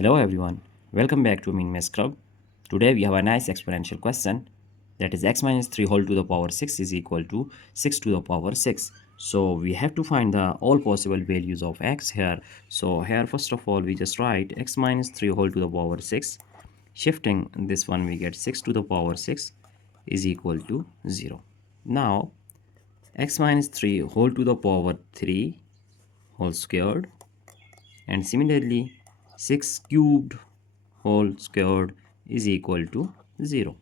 Hello everyone, welcome back to Mean Math Club. Today we have a nice exponential question, that is x minus 3 whole to the power 6 is equal to 6 to the power 6. So we have to find the all possible values of x here. So here first of all we just write x minus 3 whole to the power 6. Shifting this one we get 6 to the power 6 is equal to 0. Now x minus 3 whole to the power 3 whole squared, and similarly 6 cubed whole squared is equal to 0.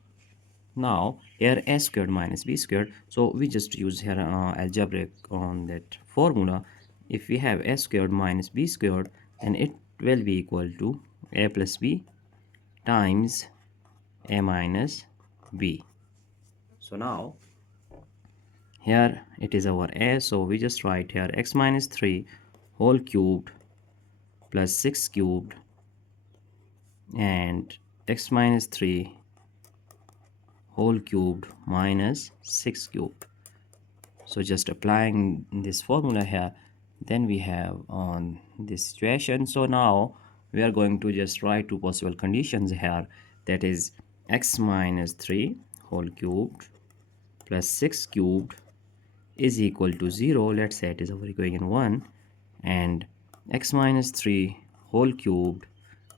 Now here a squared minus b squared, so we just use here algebraic on that formula. If we have a squared minus b squared, then it will be equal to a plus b times a minus b. So now here it is our a, so we just write here x minus 3 whole cubed plus 6 cubed and x minus 3 whole cubed minus 6 cubed. So just applying this formula here, then we have on this situation. So now we are going to just write two possible conditions here, that is x minus 3 whole cubed plus 6 cubed is equal to 0. Let's say it is our equation 1, and x minus 3 whole cubed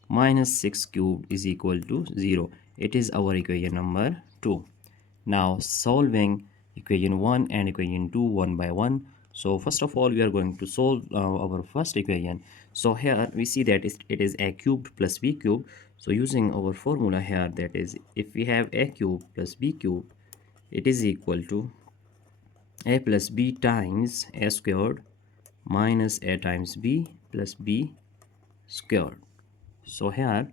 minus 6 cubed is equal to 0. It is our equation number 2. Now solving equation 1 and equation 2 one by one. So first of all we are going to solve our first equation. So here we see that it is a cubed plus b cubed. So using our formula here, that is if we have a cubed plus b cubed, it is equal to a plus b times a squared minus a times b plus b squared. So here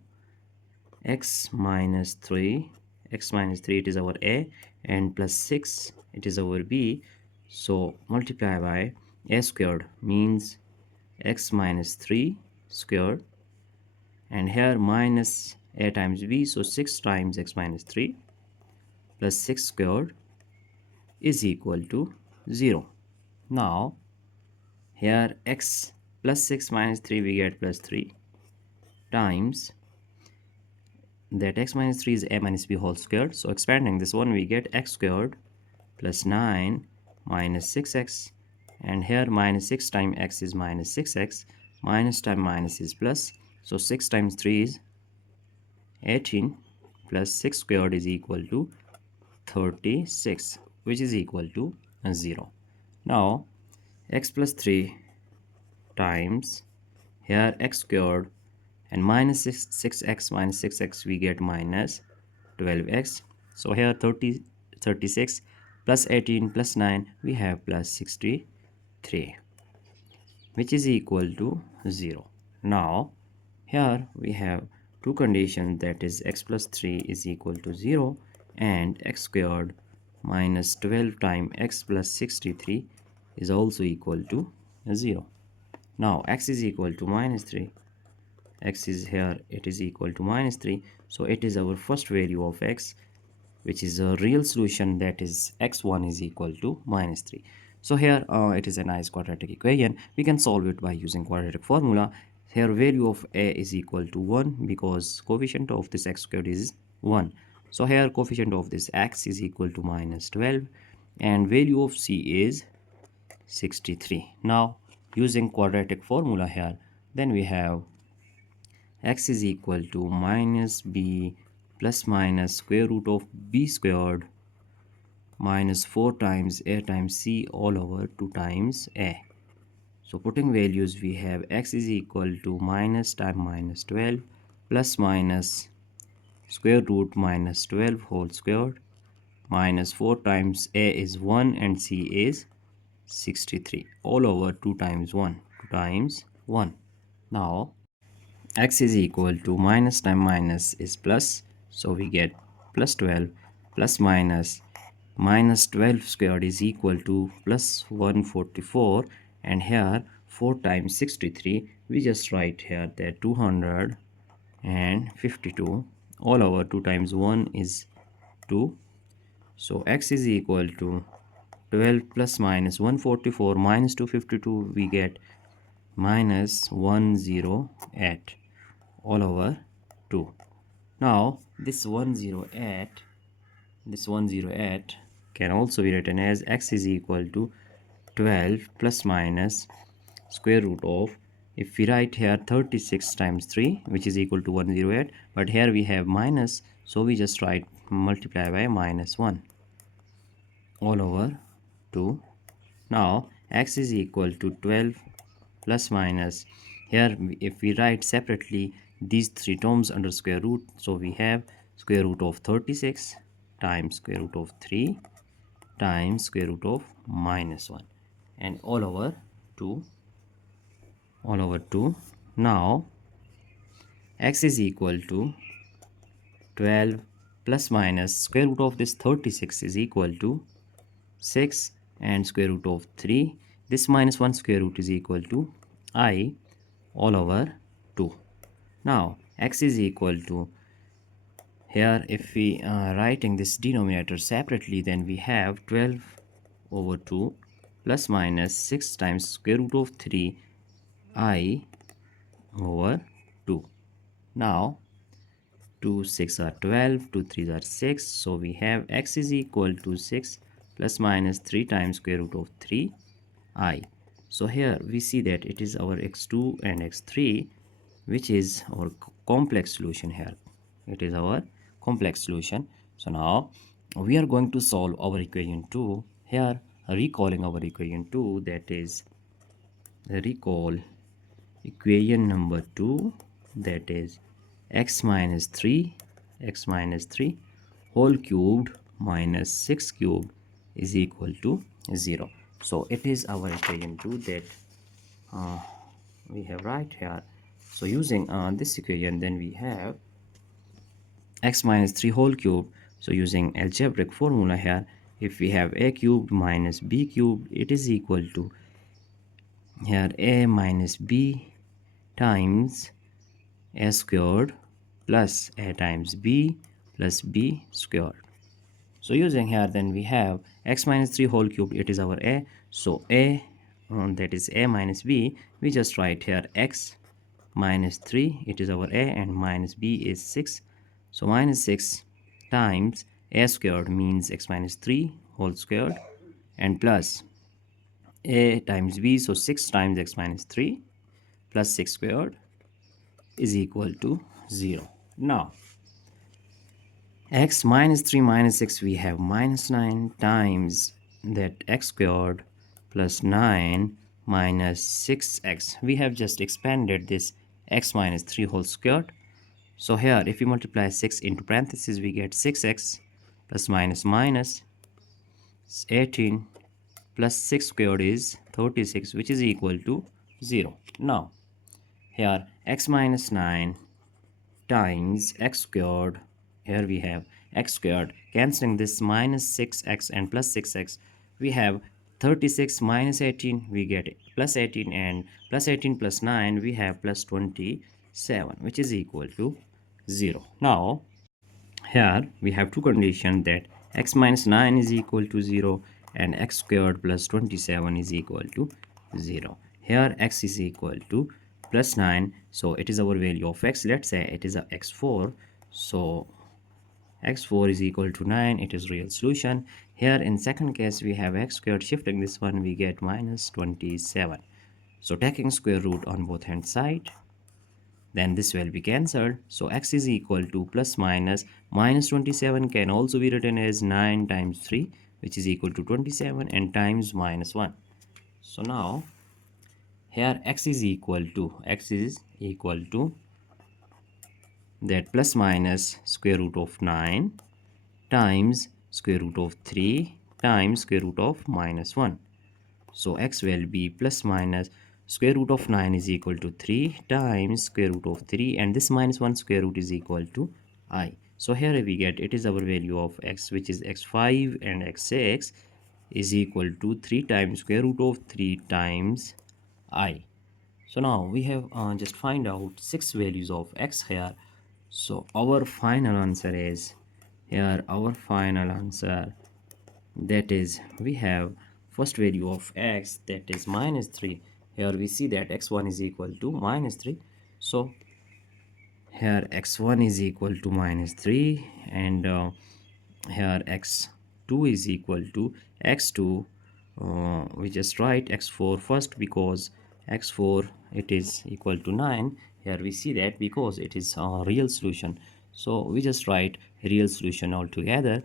x minus 3 it is our a, and plus 6 it is our b. So multiply by a squared means x minus 3 squared, and here minus a times b, so 6 times x minus 3 plus 6 squared is equal to 0. Now here x plus 6 minus 3 we get plus 3 times that x minus 3 is a minus b whole squared. So expanding this one we get x squared plus 9 minus 6x, and here minus 6 times x is minus 6x, minus times minus is plus, so 6 times 3 is 18 plus 6 squared is equal to 36, which is equal to 0. Now x plus 3 times here x squared and minus 6x minus 6x we get minus 12x. So here 36 plus 18 plus 9 we have plus 63, which is equal to 0. Now here we have two conditions, that is x plus 3 is equal to 0 and x squared minus 12 times x plus 63 is also equal to 0. Now x is equal to minus 3, x is here, it is equal to minus 3, so it is our first value of x, which is a real solution, that is x1 is equal to minus 3. So here it is a nice quadratic equation. We can solve it by using quadratic formula. Here value of a is equal to 1 because coefficient of this x squared is 1. So here coefficient of this x is equal to minus 12 and value of c is 63. Now using quadratic formula here, then we have x is equal to minus b plus minus square root of b squared minus 4 times a times c all over 2 times a. So putting values we have x is equal to minus times minus 12 plus minus square root minus 12 whole squared minus 4 times a is 1 and c is 63 all over 2 times 1 times 1. Now x is equal to minus times minus is plus, so we get plus 12 plus minus 12 squared is equal to plus 144, and here 4 times 63 we just write here that 252 all over 2 times 1 is 2. So x is equal to 12 plus minus 144 minus 252 we get minus 108 all over 2. Now this 108 can also be written as x is equal to 12 plus minus square root of, if we write here 36 times 3 which is equal to 108, but here we have minus, so we just write multiply by minus 1 all over 2. Now x is equal to 12 plus minus, here if we write separately these three terms under square root, so we have square root of 36 times square root of 3 times square root of minus 1 and all over 2, all over 2. Now x is equal to 12 plus minus square root of this 36 is equal to 6 and square root of 3, this minus 1 square root is equal to I all over 2. Now x is equal to, here if we are writing this denominator separately, then we have 12 over 2 plus minus 6 times square root of 3 I over 2. Now 2 6 are 12, 2 3 are 6, so we have x is equal to 6 plus minus 3 times square root of 3 I. So here we see that it is our x2 and x3, which is our complex solution here. It is our complex solution. So now we are going to solve our equation 2. Here recalling our equation 2, that is recall equation number 2, that is x minus 3 whole cubed minus 6 cubed is equal to 0. So it is our equation 2 that we have right here. So using this equation, then we have x minus 3 whole cube. So using algebraic formula here, if we have a cubed minus b cubed, it is equal to here a minus b times a squared plus a times b plus b squared. So using here, then we have x minus 3 whole cube, it is our a. So a that is a minus b, we just write here x minus 3, it is our a, and minus b is 6. So minus 6 times a squared means x minus 3 whole squared, and plus a times b, so 6 times x minus 3 plus 6 squared is equal to 0. Now x minus 3 minus 6, we have minus 9 times that x squared plus 9 minus 6x. We have just expanded this x minus 3 whole squared. So here if we multiply 6 into parentheses, we get 6x plus minus minus 18 plus 6 squared is 36, which is equal to 0. Now here x minus 9 times x squared, here we have x squared, cancelling this minus 6x and plus 6x, we have 36 minus 18, we get plus 18, and plus 18 plus 9, we have plus 27, which is equal to 0. Now here we have two conditions, that x minus 9 is equal to 0 and x squared plus 27 is equal to 0. Here x is equal to plus 9, so it is our value of x. Let's say it is a x4, so x4 is equal to 9, it is real solution. Here in second case we have x squared, shifting this one we get minus 27. So taking square root on both hand side, then this will be cancelled. So x is equal to plus minus 27 can also be written as 9 times 3, which is equal to 27, and times minus 1. So now here x is equal to that plus minus square root of 9 times square root of 3 times square root of minus 1. So x will be plus minus square root of 9 is equal to 3 times square root of 3, and this minus 1 square root is equal to I. So here we get, it is our value of x, which is x5 and x6 is equal to 3 times square root of 3 times I. So now we have just find out 6 values of x here. So our final answer is, here our final answer, that is we have first value of x, that is minus 3. Here we see that x1 is equal to minus 3. So here x1 is equal to minus 3, and here x2 is equal to x2. We just write x4 first because x4 it is equal to 9. Here we see that because it is a real solution, so we just write real solution altogether.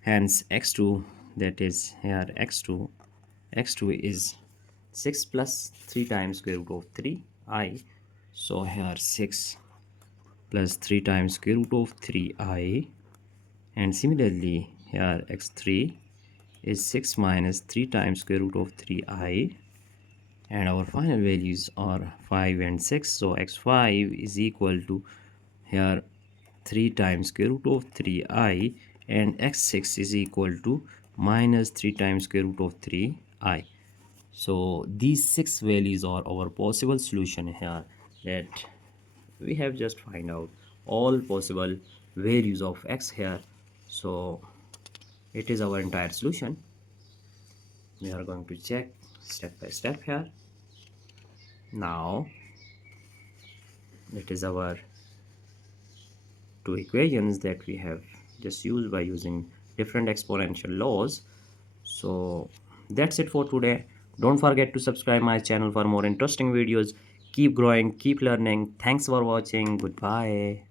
Hence x2, that is here x2 is 6 plus 3 times square root of 3i. So here 6 plus 3 times square root of 3i, and similarly here x3 is 6 minus 3 times square root of 3i, and our final values are 5 and 6. So x5 is equal to here 3 times square root of 3i, and x6 is equal to minus 3 times square root of 3i. So these 6 values are our possible solution here, that we have just find out all possible values of x here. So it is our entire solution. We are going to check step by step here. Now it is our two equations that we have just used by using different exponential laws. So that's it for today. Don't forget to subscribe my channel for more interesting videos. Keep growing, keep learning. Thanks for watching. Goodbye.